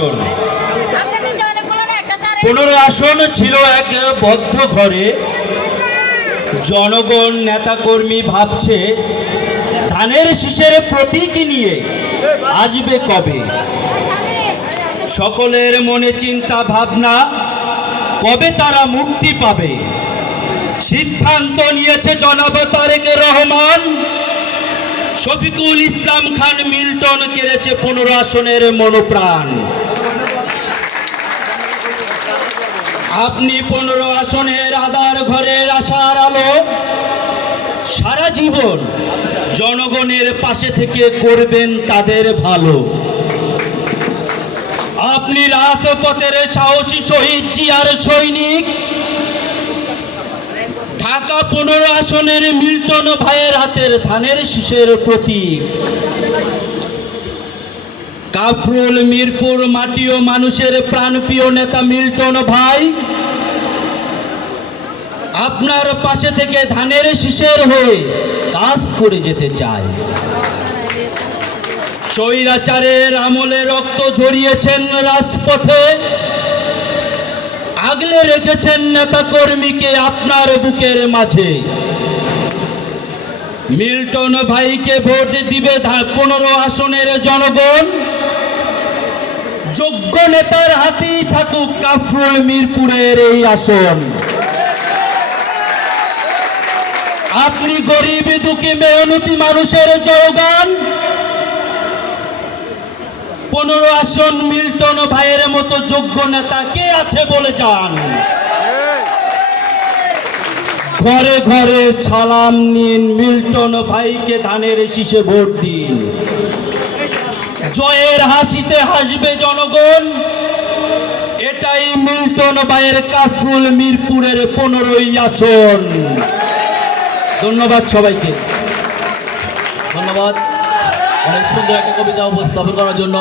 আসন। পনেরো আসন ছিল এক বদ্ধ ঘরে। জনগণ নেতাকর্মী ভাবছে ধানের শীষের প্রতীক নিয়ে আসবে কবে? সকলের মনে চিন্তা ভাবনা কবে তারা মুক্তি পাবে? সিদ্ধান্ত নিয়েছে জনাব তারেক রহমান। শফিকুল ইসলাম খান মিল্টন কেড়েছে পনেরো আসনের মনোপ্রাণ। আপনি পনেরো আসনের আদার ঘরের আশার আলো। সারা জীবন জনগণের পাশে থেকে করবেন তাদের ভালো। আপনি রাজপথের সাহসী শহীদ জিয়ার সৈনিক। ঢাকা পনেরো আসনের মিল্টন ভাইয়ের হাতের ধানের শীষের প্রতীক। কাফরুল মিরপুর মাটি ও মানুষের প্রাণপ্রিয় নেতা মিল্টন ভাই। আপনার পাশে থেকে ধানের শীষের হয়ে কাজ করে যেতে চায়। স্বৈরাচারের আমলে রক্ত ঝরিয়েছেন রাজপথে। আগলে রেখেছেন নেতা কর্মীকে আপনার বুকের মাঝে। মিল্টন ভাইকে ভোট দিবে পনেরো আসনের জনগণ। যোগ্য নেতার হাতেই থাকুক কাফরুল মিরপুরের এই আসন। আপনি গরিব দুঃখী মেহনতি মানুষের জয়গান। পনেরো আসন মিল্টন ভাইয়ের মতো যোগ্য নেতা কে আছে বলে যান? ঘরে ঘরে ছালাম নিন, মিল্টন ভাইকে ধানের শীষে ভোট দিন। জয়ের হাসিতে হাসবে জনগণ। এটাই মিল্টন বাইয়ের কাফরুল মিরপুরের পনেরোই আসন। ধন্যবাদ সবাইকে। ধন্যবাদ। অনেক সুন্দর একটা কবিতা উপস্থাপন করার জন্য।